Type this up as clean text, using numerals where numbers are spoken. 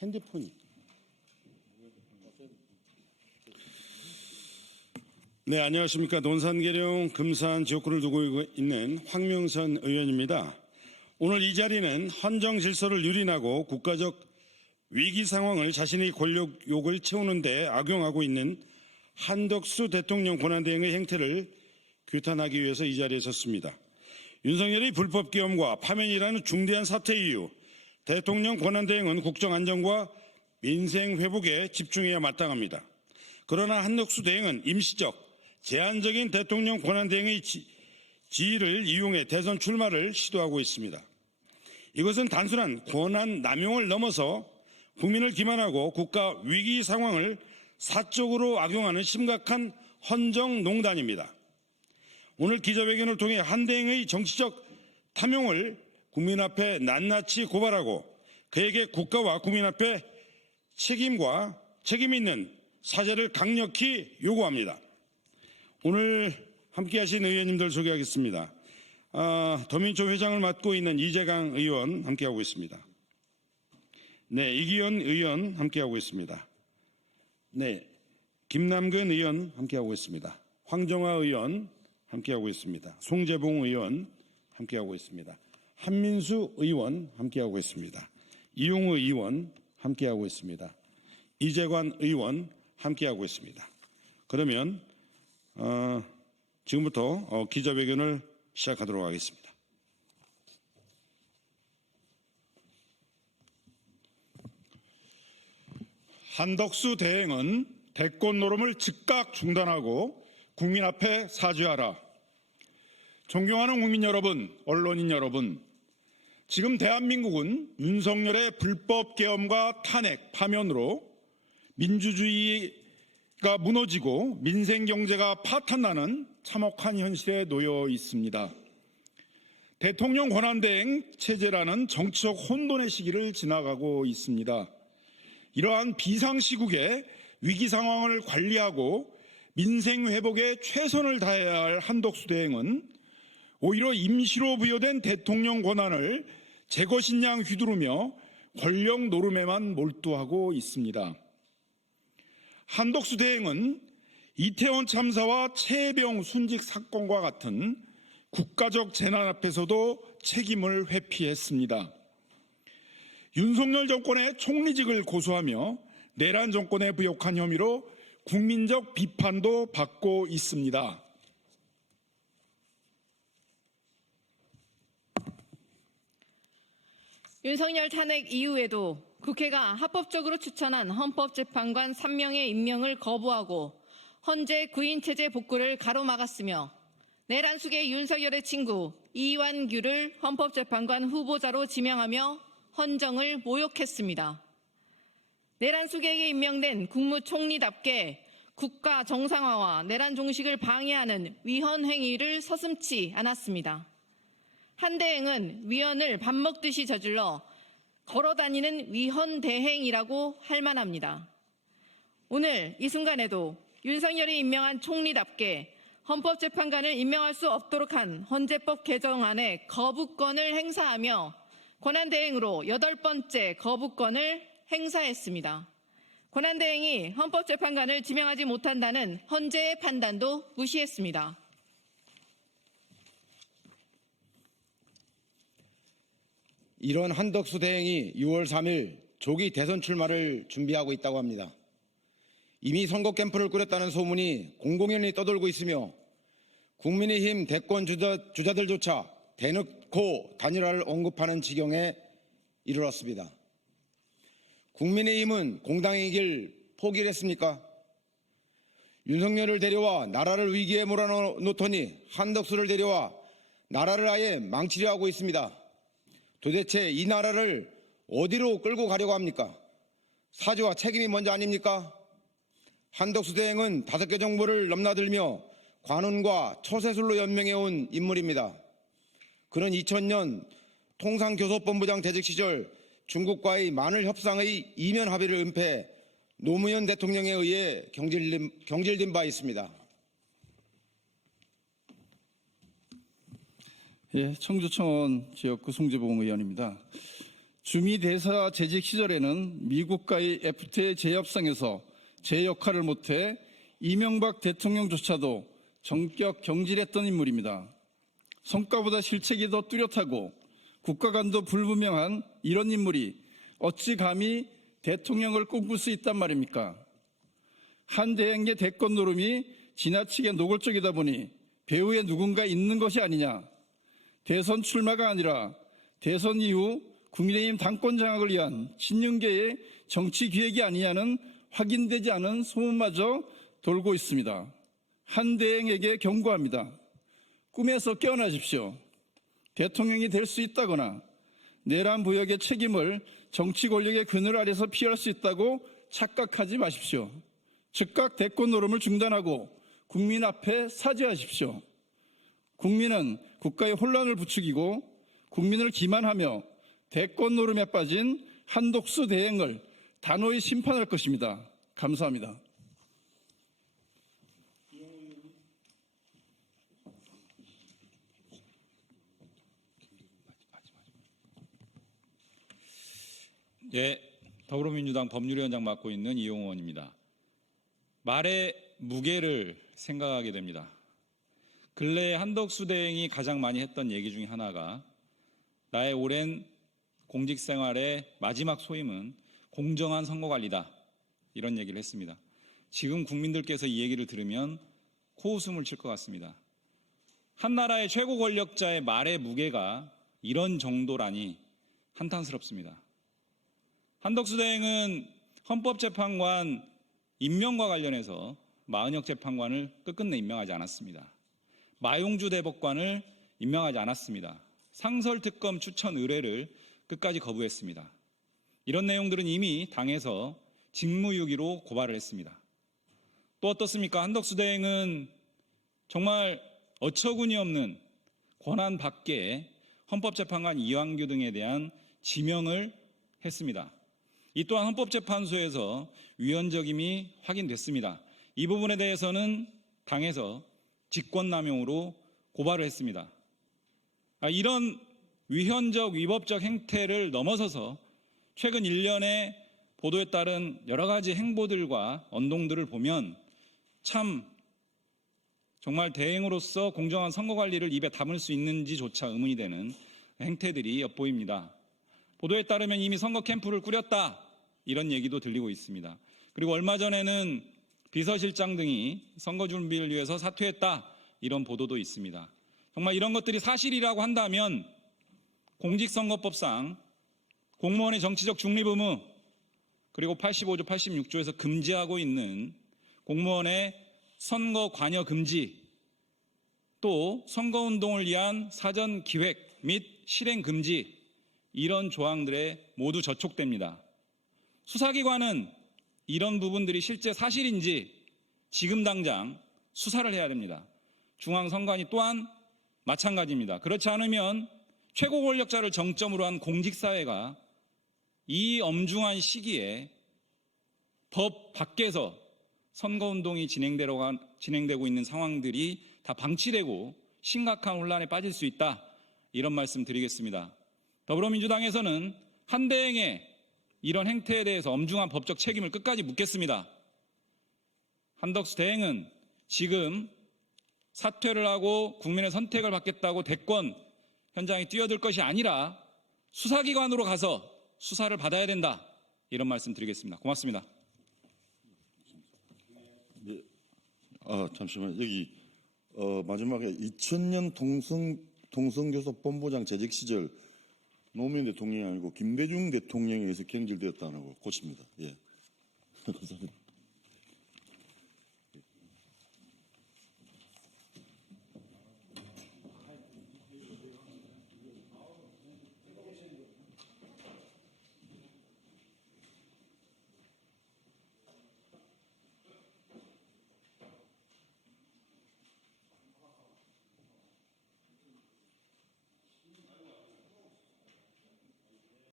핸드폰이. 네, 안녕하십니까. 논산계룡 금산 지역구를 두고 있는 황명선 의원입니다. 오늘 이 자리는 헌정 질서를 유린하고 국가적 위기 상황을 자신의 권력욕을 채우는 데 악용하고 있는 한덕수 대통령 권한대행의 행태를 규탄하기 위해서 이 자리에 섰습니다. 윤석열의 불법 계엄과 파면이라는 중대한 사태 이후 대통령 권한대행은 국정안정과 민생 회복에 집중해야 마땅합니다. 그러나 한덕수 대행은 임시적, 제한적인 대통령 권한대행의 지위를 이용해 대선 출마를 시도하고 있습니다. 이것은 단순한 권한 남용을 넘어서 국민을 기만하고 국가 위기 상황을 사적으로 악용하는 심각한 헌정농단입니다. 오늘 기자회견을 통해 한 대행의 정치적 탐욕을 국민 앞에 낱낱이 고발하고 그에게 국가와 국민 앞에 책임 있는 사죄를 강력히 요구합니다. 오늘 함께하신 의원님들 소개하겠습니다. 더민초 회장을 맡고 있는 이재강 의원 함께하고 있습니다. 네, 이기현 의원 함께하고 있습니다. 네, 김남근 의원 함께하고 있습니다. 황정화 의원 함께하고 있습니다. 송재봉 의원 함께하고 있습니다. 한민수 의원 함께하고 있습니다. 이용우 의원 함께하고 있습니다. 이재관 의원 함께하고 있습니다. 그러면 지금부터 기자회견을 시작하도록 하겠습니다. 한덕수 대행은 대권 노름을 즉각 중단하고 국민 앞에 사죄하라. 존경하는 국민 여러분, 언론인 여러분, 지금 대한민국은 윤석열의 불법 계엄과 탄핵, 파면으로 민주주의가 무너지고 민생 경제가 파탄나는 참혹한 현실에 놓여 있습니다. 대통령 권한대행 체제라는 정치적 혼돈의 시기를 지나가고 있습니다. 이러한 비상시국에 위기 상황을 관리하고 민생 회복에 최선을 다해야 할 한덕수 대행은 오히려 임시로 부여된 대통령 권한을 제 것인 양 휘두르며 권력 노름에만 몰두하고 있습니다. 한덕수 대행은 이태원 참사와 최혜병 순직 사건과 같은 국가적 재난 앞에서도 책임을 회피했습니다. 윤석열 정권의 총리직을 고수하며 내란 정권에 부역한 혐의로 국민적 비판도 받고 있습니다. 윤석열 탄핵 이후에도 국회가 합법적으로 추천한 헌법재판관 3명의 임명을 거부하고 헌재 구인체제 복구를 가로막았으며 내란 숙의 윤석열의 친구 이완규를 헌법재판관 후보자로 지명하며 헌정을 모욕했습니다. 내란 숙에게 임명된 국무총리답게 국가 정상화와 내란 종식을 방해하는 위헌 행위를 서슴지 않았습니다. 한 대행은 위헌을 밥 먹듯이 저질러 걸어다니는 위헌 대행이라고 할 만합니다. 오늘 이 순간에도 윤석열이 임명한 총리답게 헌법재판관을 임명할 수 없도록 한 헌재법 개정안의 거부권을 행사하며 권한대행으로 8번째 거부권을 행사했습니다. 권한대행이 헌법재판관을 지명하지 못한다는 헌재의 판단도 무시했습니다. 이런 한덕수 대행이 6월 3일 조기 대선 출마를 준비하고 있다고 합니다. 이미 선거 캠프를 꾸렸다는 소문이 공공연히 떠돌고 있으며 국민의힘 대권 주자들조차 대놓고 단일화를 언급하는 지경에 이르렀습니다. 국민의힘은 공당의 길 포기를 했습니까? 윤석열을 데려와 나라를 위기에 몰아놓더니 한덕수를 데려와 나라를 아예 망치려 하고 있습니다. 도대체 이 나라를 어디로 끌고 가려고 합니까? 사죄와 책임이 먼저 아닙니까? 한덕수 대행은 5개 정부를 넘나들며 관훈과 처세술로 연명해온 인물입니다. 그는 2000년 통상교섭본부장 재직 시절 중국과의 만일 협상의 이면 합의를 은폐해 노무현 대통령에 의해 경질된 바 있습니다. 예, 청주청원 지역구 송재봉 의원입니다. 주미 대사 재직 시절에는 미국과의 FTA 재협상에서 제 역할을 못해 이명박 대통령조차도 전격 경질했던 인물입니다. 성과보다 실책이 더 뚜렷하고 국가 간도 불분명한 이런 인물이 어찌 감히 대통령을 꿈꿀 수 있단 말입니까? 한 대행의 대권 노름이 지나치게 노골적이다 보니 배후에 누군가 있는 것이 아니냐, 대선 출마가 아니라 대선 이후 국민의힘 당권 장악을 위한 친윤계의 정치 기획이 아니냐는 확인되지 않은 소문마저 돌고 있습니다. 한 대행에게 경고합니다. 꿈에서 깨어나십시오. 대통령이 될 수 있다거나 내란 부역의 책임을 정치 권력의 그늘 아래서 피할 수 있다고 착각하지 마십시오. 즉각 대권 노름을 중단하고 국민 앞에 사죄하십시오. 국민은 국가의 혼란을 부추기고 국민을 기만하며 대권 노름에 빠진 한독수 대행을 단호히 심판할 것입니다. 감사합니다. 예, 더불어민주당 법률위원장 맡고 있는 이용호 의원입니다. 말의 무게를 생각하게 됩니다. 근래에 한덕수 대행이 가장 많이 했던 얘기 중에 하나가 나의 오랜 공직생활의 마지막 소임은 공정한 선거관리다, 이런 얘기를 했습니다. 지금 국민들께서 이 얘기를 들으면 코웃음을 칠 것 같습니다. 한 나라의 최고 권력자의 말의 무게가 이런 정도라니 한탄스럽습니다. 한덕수 대행은 헌법재판관 임명과 관련해서 마은혁 재판관을 끝끝내 임명하지 않았습니다. 마용주 대법관을 임명하지 않았습니다. 상설특검 추천 의뢰를 끝까지 거부했습니다. 이런 내용들은 이미 당에서 직무유기로 고발을 했습니다. 또 어떻습니까? 한덕수 대행은 정말 어처구니 없는 권한 밖에 헌법재판관 이완규 등에 대한 지명을 했습니다. 이 또한 헌법재판소에서 위헌적임이 확인됐습니다. 이 부분에 대해서는 당에서 직권남용으로 고발을 했습니다. 이런 위헌적 위법적 행태를 넘어서서 최근 1년의 보도에 따른 여러 가지 행보들과 언동들을 보면 참 정말 대행으로서 공정한 선거관리를 입에 담을 수 있는지조차 의문이 되는 행태들이 엿보입니다. 보도에 따르면 이미 선거 캠프를 꾸렸다, 이런 얘기도 들리고 있습니다. 그리고 얼마 전에는 비서실장 등이 선거 준비를 위해서 사퇴했다, 이런 보도도 있습니다. 정말 이런 것들이 사실이라고 한다면 공직선거법상 공무원의 정치적 중립 의무, 그리고 85조, 86조에서 금지하고 있는 공무원의 선거 관여 금지, 또 선거운동을 위한 사전 기획 및 실행 금지, 이런 조항들에 모두 저촉됩니다. 수사기관은 이런 부분들이 실제 사실인지 지금 당장 수사를 해야 됩니다. 중앙선관위 또한 마찬가지입니다. 그렇지 않으면 최고 권력자를 정점으로 한 공직사회가 이 엄중한 시기에 법 밖에서 선거운동이 진행되고 있는 상황들이 다 방치되고 심각한 혼란에 빠질 수 있다, 이런 말씀 드리겠습니다. 더불어민주당에서는 한 대행의 이런 행태에 대해서 엄중한 법적 책임을 끝까지 묻겠습니다. 한덕수 대행은 지금 사퇴를 하고 국민의 선택을 받겠다고 대권 현장에 뛰어들 것이 아니라 수사기관으로 가서 수사를 받아야 된다, 이런 말씀 드리겠습니다. 고맙습니다. 네. 잠시만요. 여기 마지막에 2000년 통성교섭본부장 재직 시절 노무현 대통령이 아니고 김대중 대통령에 의해서 경질되었다는 거 고칩니다. 예. 감사합니다.